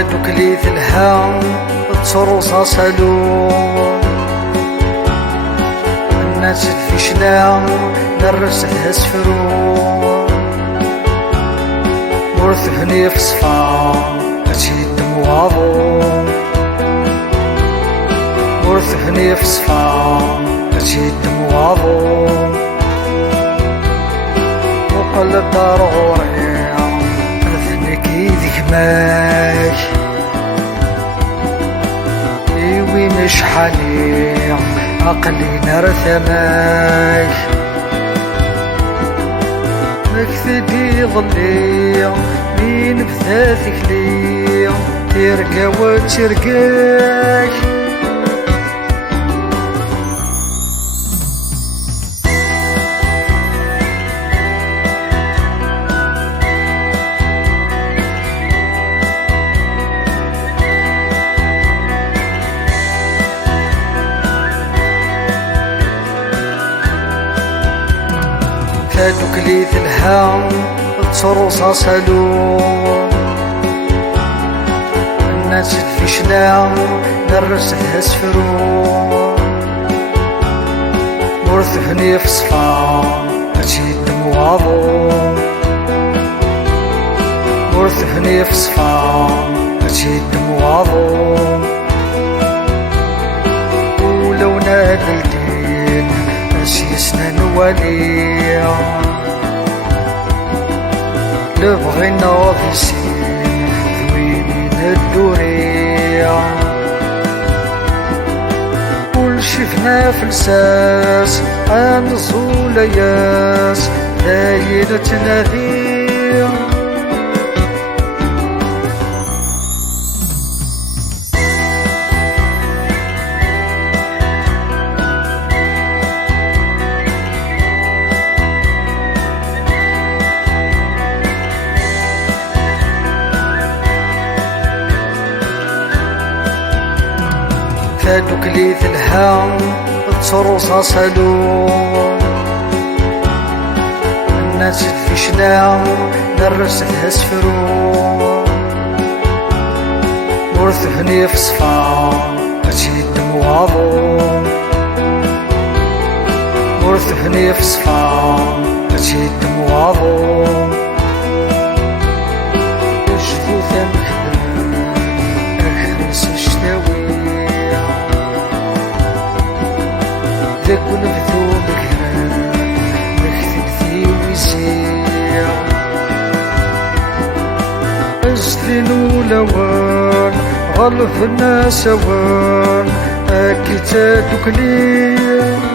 هادوك لي ثلها تروصا سالو الناس الفشلة نرسلها سفرو ورثفني في صفا تشد مواضو ورثفني في صفا تشد مواضو وقلب ضروري أذنك يذك ماك إيوي مش حالي عقلي نرثماك مكثدي ظلي مين بذاتك لي ترقى وترقاك هادوك لي ثلها تروصا سالو الناس الفشلة نرسلها سفرو ورثفني في صفا تشد مواضو ورثفني في صفا تشد مواضو ولو نادلتين أسيسنا نوالي لبغينا في سين ذوينين الدورية كل شفنا في الساس عن صولياس دايرة نذير هادوك لي ثلها تروصا سالو الناس الفشلة نرسلها سفرو ورثفني في صفا تشد مواضو ورثفني في صفا تشد مواضو جثوثا مخدم أخرس الشتاوي ذاك ونبذو بكرا نكتب في وزيع أجلين ولوان غلف الناس وان أكي تادوك ليا